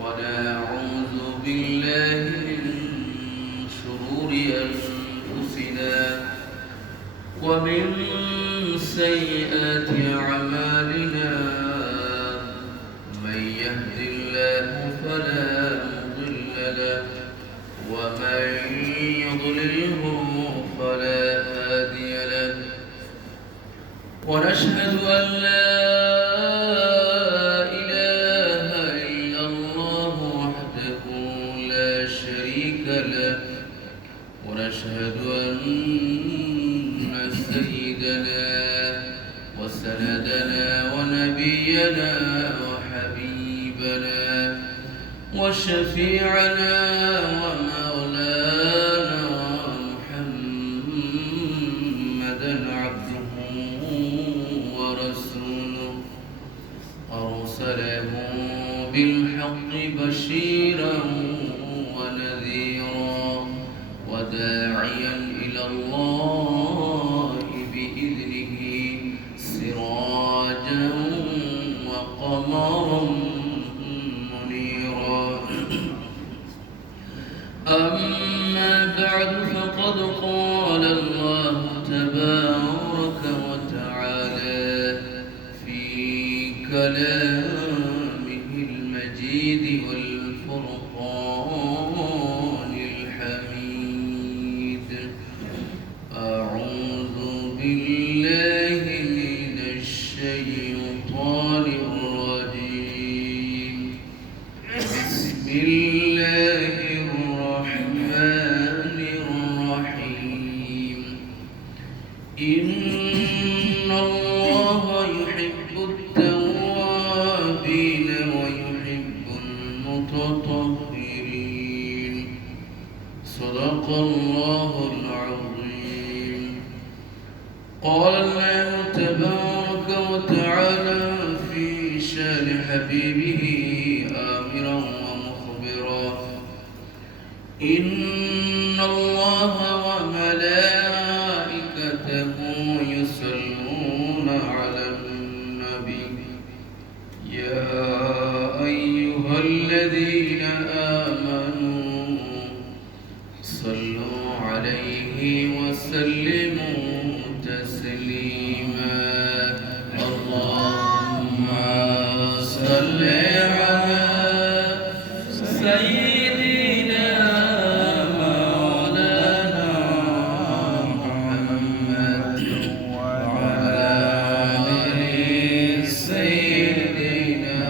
ونعوذ بالله من شرور أنفسنا ومن سيئات أعمالنا من يهد الله فلا مضل له ومن يضلله فلا هادي له ونشهد أن لا إله إلا الله وحده لا شريك له ونشهد أن سيدنا وسندنا ونبينا وحبيبنا وشفيعنا ومولانا محمدا عبده ورسوله أرسله بالحق بشيرا ونذيرا وداعيا إلى الله بإذنه سراجا وقمرا منيرا أما بعد فقد قال الله تبارك وتعالى في كلامه المجيد والفرقان الحميد أعوذ بالله من الشيطان الرجيم بسم الله الرحمن الرحيم إن الله يحب التوابين ويحب المتطهرين صدق الله العظيم قال الله تبارك وتعالى في شان حبيبه آمرا ومخبرا إن الله وملائكته يصلون على النبي يا أيها الذين آمنوا صلوا عليه وسلموا تسليما اللهم صل على سيدنا مولانا محمد وعلى آل سيدنا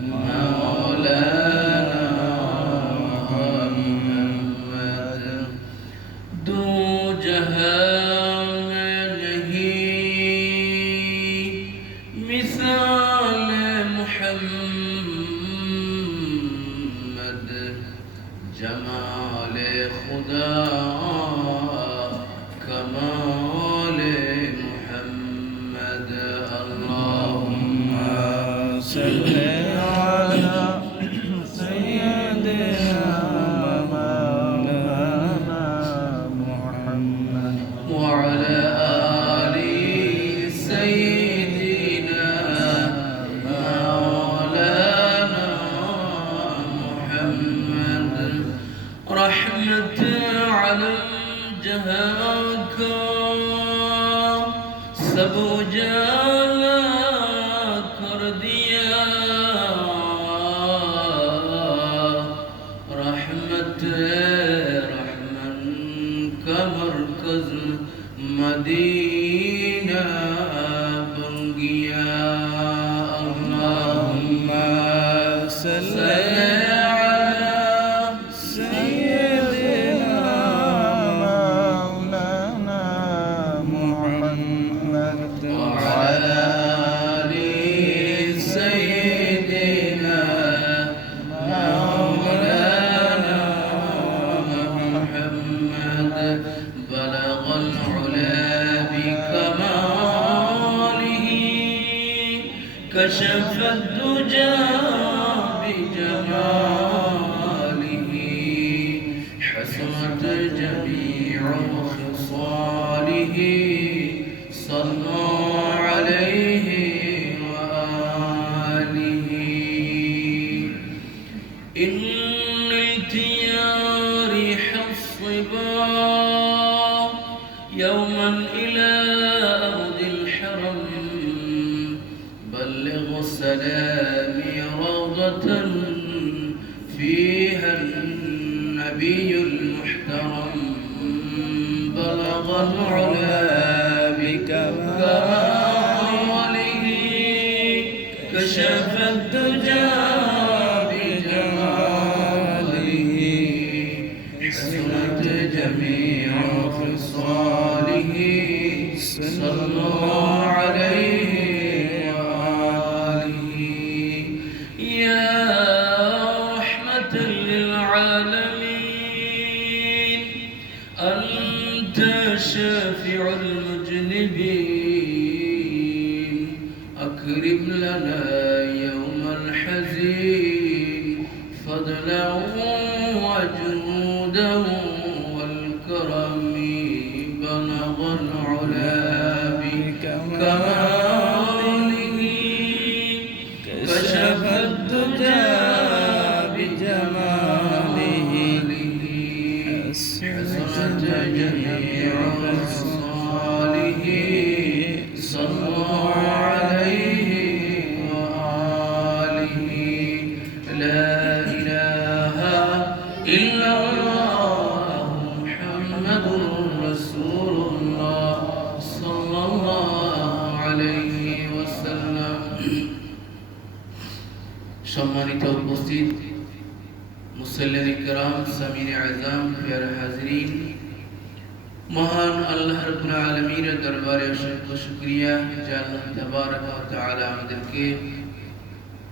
مولانا محمد دو جہاں میں نہیں مثال محمد جمال خدا کمال محمد اللهم صل على سيدنا مولانا محمد وعلى آل سيدنا مولانا محمد رحمة على جهاك سب اجالا کر دیا رحمت رحمن کا مرکز مدینہ بن گیا اللہم صل على سيدنا مولانا محمد وعلى آل سيدنا مولانا محمد بلغ العلا بكماله كشف الدجى بجماله إن التيار الصبا يوما إلى أرض الحرم بلغ السلام روضة فيها النبي المحترم بلغ العلا بكماله كشف الدجى بجماله حسنت جميع خصاله صلوا عليه وآله يا رحمة للعالمين أنت شافع المذنبين أكرم لنا يوم الحزين فضلا وجودا والكرم بلغ العلا بكماله كشف الدجى بجماله حسنت جميع خصاله صلوا عليه وآله لا إله إلا الله محمد رسول الله صلى الله عليه وسلم সম্মানিত উপস্থিত মুসল্লিন ইকরাম সামিন আযম প্রিয় হাজিরিন মহান আল্লাহ রাব্বুল আলামিনের দরবারে অসংখ্য শুকরিয়া যে আল্লাহ তাবারক ওয়া তাআলা আমাদেরকে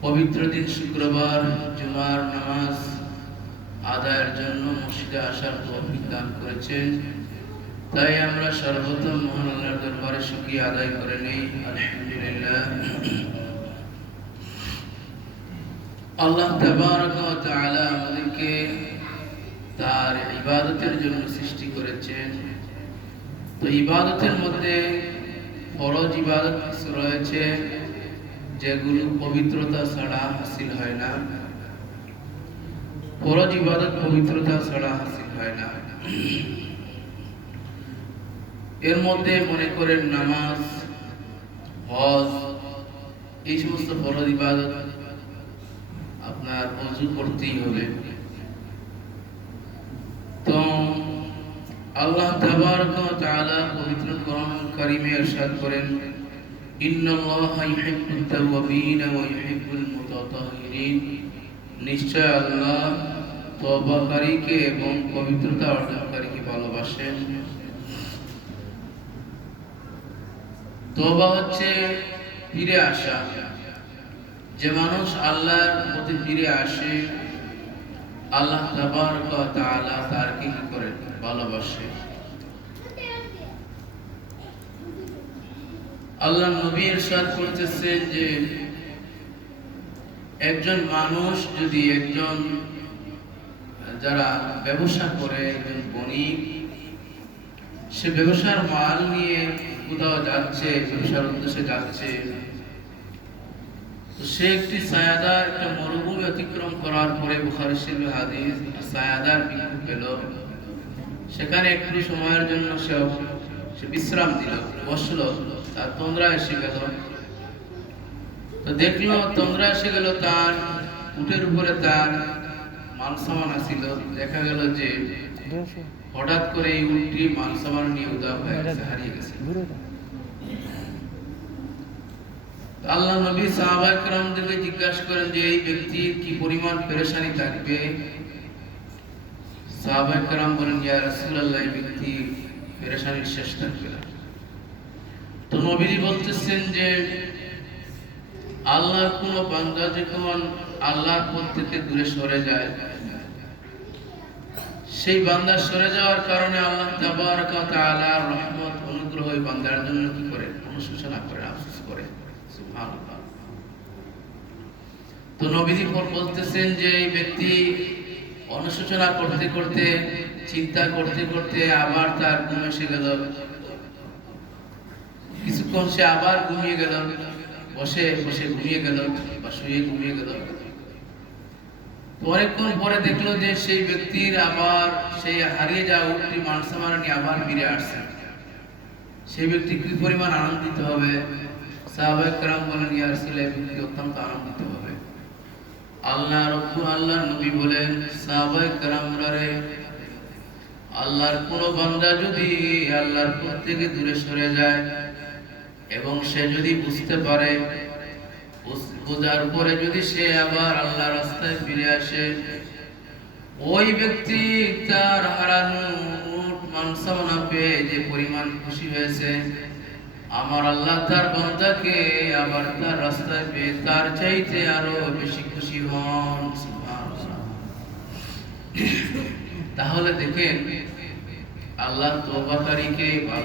পবিত্র দিন শুক্রবার জুমার নামাজ আদায়ের জন্য মসজিদে আসার তৌফিক দান করেছেন তাই আমরা সর্বপ্রথম মহান আল্লাহর দরবারে শুকরিয়া আদায় করে নেই আলহামদুলিল্লাহ আল্লাহ তাবারক ওয়া তাআলা আমাদেরকে তার ইবাদতের জন্য সৃষ্টি করেছেন তো ইবাদতের মধ্যে ফরজ ইবাদত কিছু রয়েছে যেগুলো পবিত্রতা ছাড়া হাসিল হয় না ফরজ ইবাদত পবিত্রতা ছাড়া হাসিল হয় না এর মধ্যে মনে করেন নামাজ হজ এই সমস্ত ফরজ ইবাদত আপনার ওযু করতেই হবে তো আল্লাহ তাবারক ওয়া তাআলা পবিত্র কোরআন কারীমে ইরশাদ করেন ইন্নাল্লাহা ইউহিব্বুত তাওয়াবিন ওয়া ইউহিব্বুল মুতাতাহহিরিন নিশ্চয় আল্লাহ তওবাকারীকে এবং পবিত্রতা অর্জনকারীকে ভালোবাসেন তওবা হচ্ছে ফিরে আসা যে মানুষ আল্লাহর প্রতি ফিরে আসে আল্লাহ তাবারক ওয়া তাআলা তাকে কি করেন ভালোবাসে আল্লাহ নবী ইরশাদ করতেছেন যে একজন মানুষ যদি একজন যারা ব্যবসা করে একজন বণিক সে ব্যবসার মাল নিয়ে কোথাও যাচ্ছে ব্যবসার উদ্দেশ্যে যাচ্ছে তো সে একটি সায়াদার একটা মরুভূমি অতিক্রম করার পরে বুখারী শরীফের হাদিস সায়াদার বিকল্প পেল সেখানে একটু সময়ের জন্য সে বিশ্রাম দিল বসলো তার তন্দ্রা এসে গেল তো দেখলো তন্দ্রা এসে গেল তার উটের উপরে তার মাল সামান আসিল দেখা গেল যে হঠাৎ করে এই উটটি মাল সামান নিয়ে উধাও হয়ে গেছে হারিয়ে গেছে আল্লাহ নবী সাহাবায়ে কেরামদেরকে জিজ্ঞাসা করেন যে এই ব্যক্তির কি পরিমাণ পেরেশানি থাকবে সাহাবায়ে কেরাম বলেন ইয়া রাসূলুল্লাহ এই ব্যক্তি পেরেশানির শেষ থাকবে না তো নবী বলতেছেন যে আল্লাহর কোন বান্দা যখন আল্লাহর পথ থেকে দূরে সরে যায় সেই বান্দা সরে যাওয়ার কারণে আল্লাহ তাবারক ওয়া তাআলা রহমত অনুগ্রহ ওই বান্দার জন্য কি করে অনুশোচনা করে আফসোস করে সুবহানাল্লাহ তো নবীজি বলতেছেন যে এই ব্যক্তি অনুশোচনা করতে করতে চিন্তা করতে করতে আবার তার ঘুম এসে গেল কিছুক্ষণ সে আবার ঘুমিয়ে গেল বসে বসে ঘুমিয়ে গেল বা শুয়ে ঘুমিয়ে গেল অনেকক্ষণ পরে দেখলো যে সেই ব্যক্তির আবার সেই হারিয়ে যাওয়া উটটি মানসামারা নিয়ে আবার ফিরে আসছে। সেই ব্যক্তি কি পরিমাণ আনন্দিত হবে! সাহাবায়ে কেরাম বলেন, ইয়া রাসূলুল্লাহ, এই ব্যক্তি অত্যন্ত আনন্দিত হবে। আল্লাহর নবী বলেন, সাহাবায়ে কেরামরা রে, আল্লাহর কোন বান্দা যদি আল্লাহর পথ থেকে দূরে সরে যায় এবং সে যদি বুঝতে পারে, বোঝার পরে যদি সে আবার আল্লাহর রাস্তায় ফিরে আসে, ওই ব্যক্তি তার হারানো উট মানসামানা পেয়ে যে পরিমাণ খুশি হয়েছে, আমার আল্লাহ তার বান্দাকে আবার তার রাস্তায় পেয়ে তার চাইতে আরো বেশি খুশি হন। সুবহানাল্লাহ। তাহলে দেখেন, আল্লাহ তওবাকারীকে